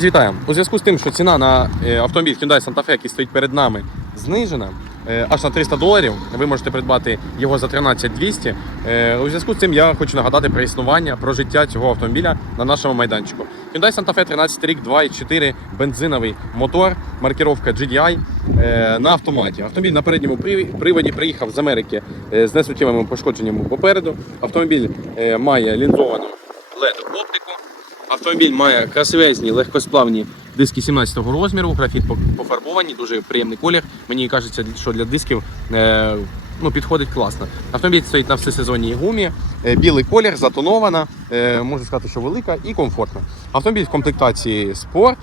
Вітаю. У зв'язку з тим, що ціна на е, автомобіль Hyundai Santa Fe, який стоїть перед нами, знижена е, аж на 300 доларів. Ви можете придбати його за 13 200. Е, У зв'язку з цим я хочу нагадати про існування, про життя цього автомобіля на нашому майданчику. Hyundai Santa Fe 13 рік, 2,4 бензиновий мотор, маркировка GDI на автоматі. Автомобіль на передньому приводі приїхав з Америки з несуттєвими пошкодженнями попереду. Автомобіль має лінзовану LED-оптику. Автомобіль має красивезні легкосплавні диски 17-го розміру, графіт пофарбовані, дуже приємний колір. Мені кажеться, що для дисків е, ну, підходить класно. Автомобіль стоїть на всесезонній гумі, е, білий колір, затонована, е, можу сказати, що велика і комфортна. Автомобіль в комплектації спорт.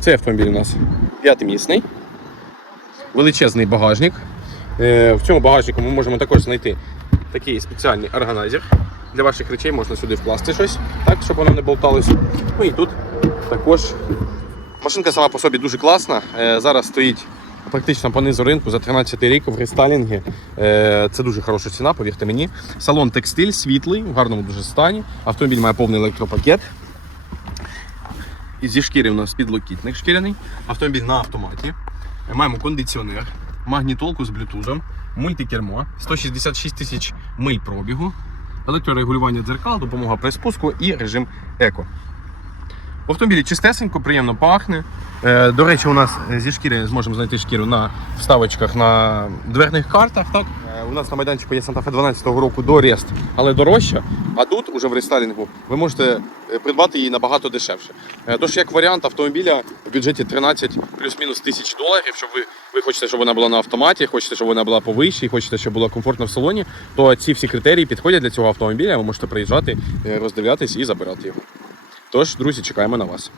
Цей автомобіль у нас п'ятимісний, величезний багажник. В цьому багажнику ми можемо також знайти такий спеціальний органайзер. Для ваших речей можна сюди вкласти щось, так, щоб воно не болталося. Ну і тут також машинка сама по собі дуже класна. Е, зараз стоїть практично по низу ринку за 13 рік в рестайлінгі. Е, це дуже хороша ціна, повірте мені. Салон текстиль, світлий, в гарному дуже стані. Автомобіль має повний електропакет. І зі шкіри у нас підлокітник шкіряний. Автомобіль на автоматі. Е, Маємо кондиціонер, магнітолку з блютузом, мультикермо, 166 тисяч миль пробігу, електрорегулювання дзеркал, допомога при спуску і режим еко. В автомобілі чистесенько, приємно пахне. Е, До речі, у нас зі шкіри зможемо знайти шкіру на вставочках на дверних картах. Так? Е, У нас на майданчику є Santa Fe 12-го року до Рест, але дорожча. А тут, уже в рестайлінгу, ви можете е, придбати її набагато дешевше. Е, Тож, як варіант автомобіля в бюджеті 13 плюс-мінус тисяч доларів, щоб ви, ви хочете, щоб вона була на автоматі, хочете, щоб вона була повище, хочете, щоб було комфортно в салоні, то ці всі критерії підходять для цього автомобіля. Ви можете приїжджати, е, роздивлятись і забирати його. Тож, друзі, чекаємо на вас.